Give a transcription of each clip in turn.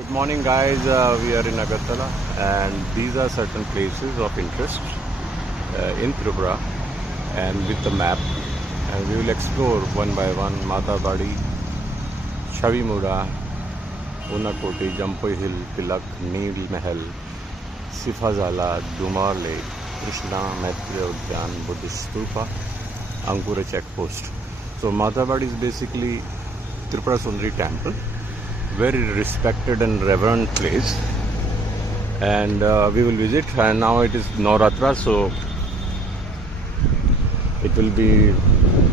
Good morning, guys. We are in Agartala, and these are certain places of interest in Tripura, and with the map. And we will explore one by one Matabadi, Chavimura, Unakoti, Jampoi Hill, Tilak, Neel Mahal, Sifazala, Dumar Lake, Krishna, Maitreya Udyan, Buddhist Stupa, Angkura Checkpost. So Matabadi is basically Tripura Sundari Temple. Very respected and reverend place, and we will visit. And now it is Navratra, so it will be a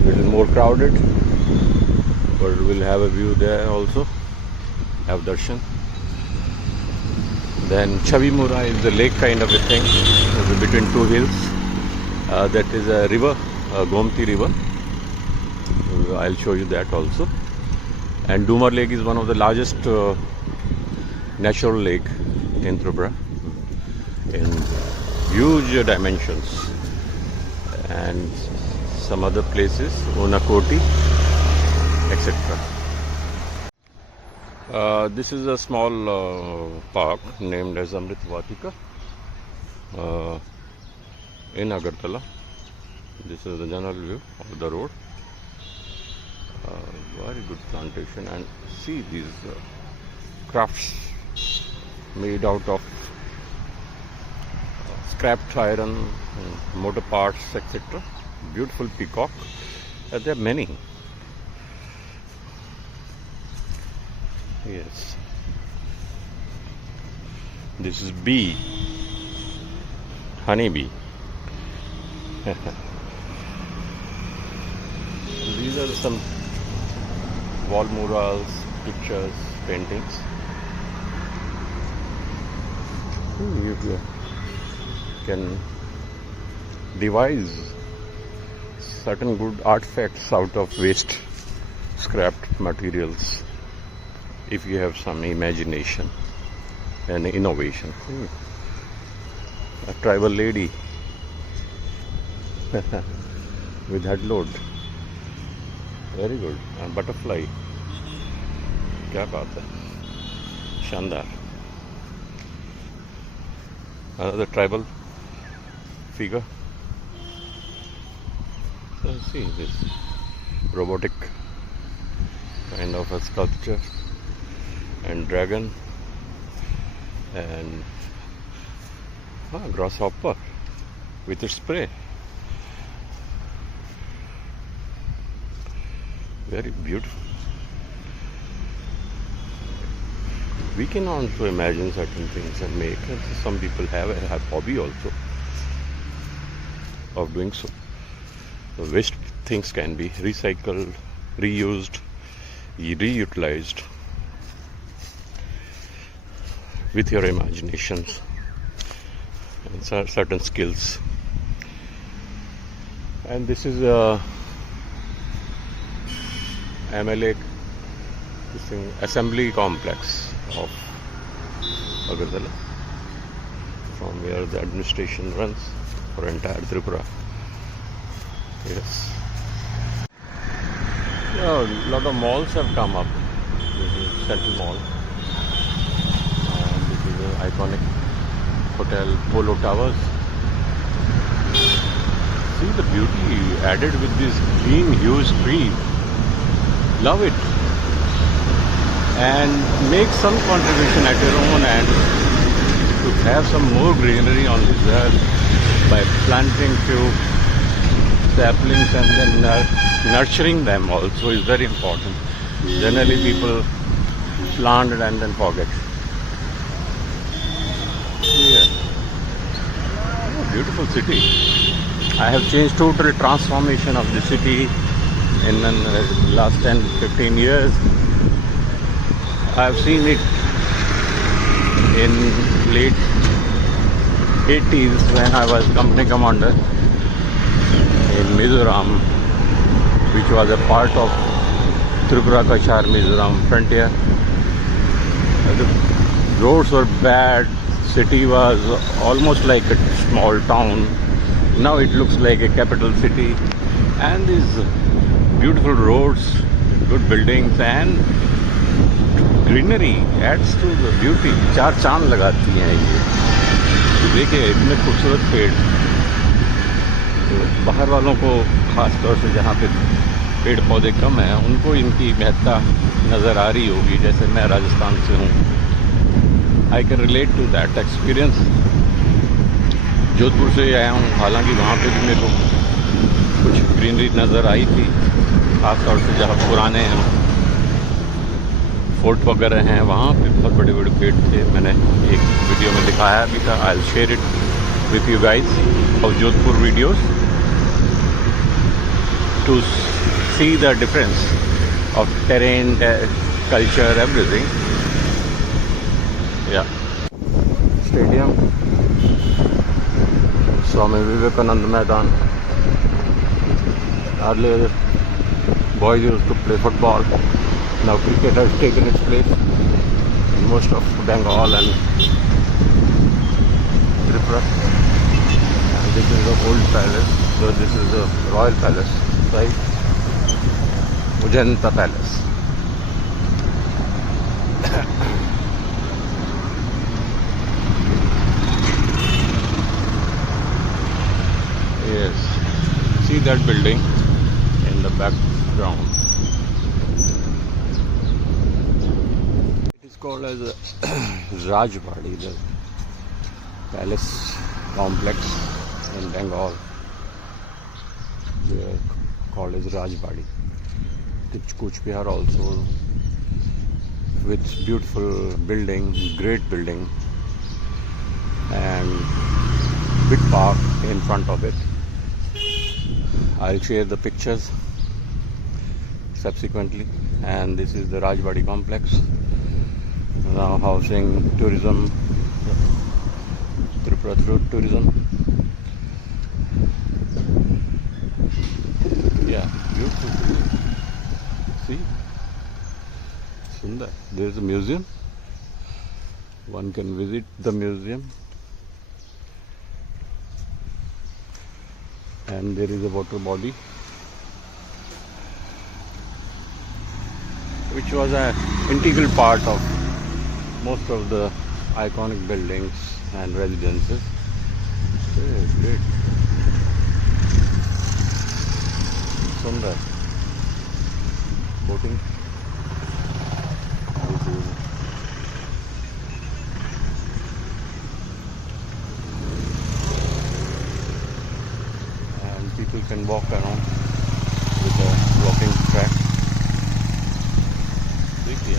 little more crowded, but we'll have a view there also, have darshan. Then Chavimura is the lake kind of a thing between two hills. That is a river, Gomti river. I'll show you that also. And Dumar Lake is one of the largest natural lake in Tripura, in huge dimensions. And some other places, Unakoti, etc. This is a small park named as Amrit Vatika in Agartala. This is the general view of the road. Very good plantation, and see these crafts made out of scrapped iron and motor parts, etc. Beautiful peacock. There are many. Yes. This is bee, honey bee. These are some wall murals, pictures, paintings. You can devise certain good artifacts out of waste, scrapped materials, if you have some imagination and innovation. A tribal lady with head load. Very good. And butterfly. क्या बात है, शानदार. Another tribal figure. So see this robotic kind of a sculpture, and dragon, and grasshopper with its prey. Very beautiful. We can also imagine certain things and make. Some people have a hobby also of doing so. The waste things can be recycled, reused, reutilized with your imaginations and certain skills. And this is a MLA assembly complex of Agartala, from where the administration runs for entire Tripura. Yes. A lot of malls have come up. This is Central Mall, and this is an iconic hotel, Polo Towers. See the beauty added with this green huge tree. Love it, and make some contribution at your own end to have some more greenery on this earth by planting few saplings, and then nurturing them also is very important. Generally people plant and then forget. Yeah. Oh, beautiful city. I have changed total transformation of the city in the last 10-15 years. I have seen it in late 80s when I was company commander in Mizoram, which was a part of Tripura Kachar Mizoram frontier. The roads were bad, city was almost like a small town. Now it looks like a capital city, and these beautiful roads, good buildings, and greenery adds to the beauty, चार चांद लगाती हैं ये। देखिए इतने खूबसूरत पेड़। तो बाहर वालों को ख़ास तौर से जहाँ पे पेड़ पौधे कम हैं उनको इनकी महत्ता नज़र आ रही होगी। जैसे मैं राजस्थान से हूँ, I can relate to that experience. Jodhpur से आया हूँ, हालांकि वहाँ पे भी मेरे को कुछ ग्रीनरी नज़र आई थी, ख़ास तौर से जहाँ पुराने फोर्ट वगैरह हैं वहाँ पे बहुत बड़े बड़े पेड़ थे। मैंने एक वीडियो में दिखाया भी था, I will share it with you guys of Jodhpur videos to see the difference of terrain, culture, everything. या स्टेडियम, स्वामी विवेकानंद मैदान। Earlier, boys used to play football. Now cricket has taken its place in most of Bengal and Tripura. And this is the old palace. So this is the royal palace, right? Ujanta Palace. Yes. See that building in the background. It is called as Rajbadi, the palace complex in Bengal. They are called as Rajbadi. Kuch Bihar also, with beautiful building, great building, and big park in front of it. I'll share the pictures subsequently. And this is the Rajbadi complex, now housing tourism, Tripura tourism. Yeah, beautiful. See, Sundar. There is a museum. One can visit the museum. And there is a water body, which was an integral part of most of the iconic buildings and residences. Okay, great. Sundar. Boating. People can walk around with a walking track. देखिए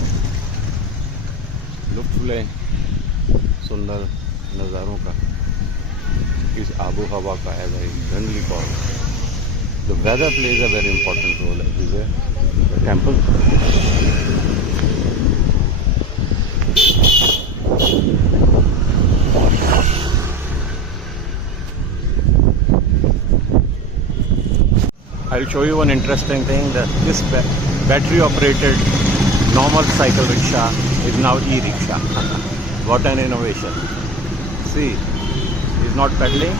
लुत्फ लें सुंदर नज़ारों का, इस आबो हवा का है भाई generally call. The weather plays a very important role everywhere. The temple, I'll show you one interesting thing, that this battery operated normal cycle rickshaw is now e-rickshaw. What an innovation. See, he's not pedaling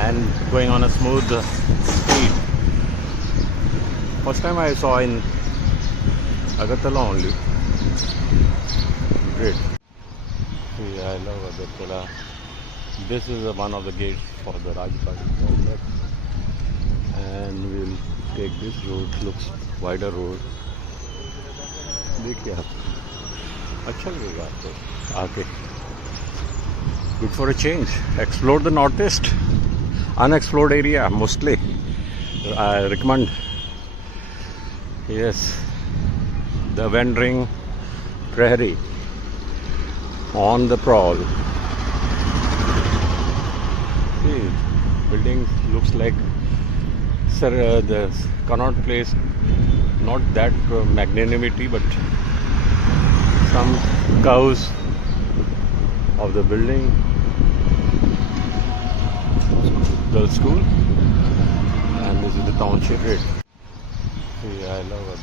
and going on a smooth speed. First time I saw in Agartala only. Great. See, I love Agartala. This is one of the gates for the Rajbadi complex, and we'll take this road. Looks wider road. देखिए आप, अच्छा लगेगा आपको आके. Good for a change. Explore the northeast, unexplored area mostly. I recommend. Yes, the wandering prairie on the prowl. See, building looks like the Connaught Place, not that magnanimity, but some curves of the building. Girls' school, and this is the township. See, I love it.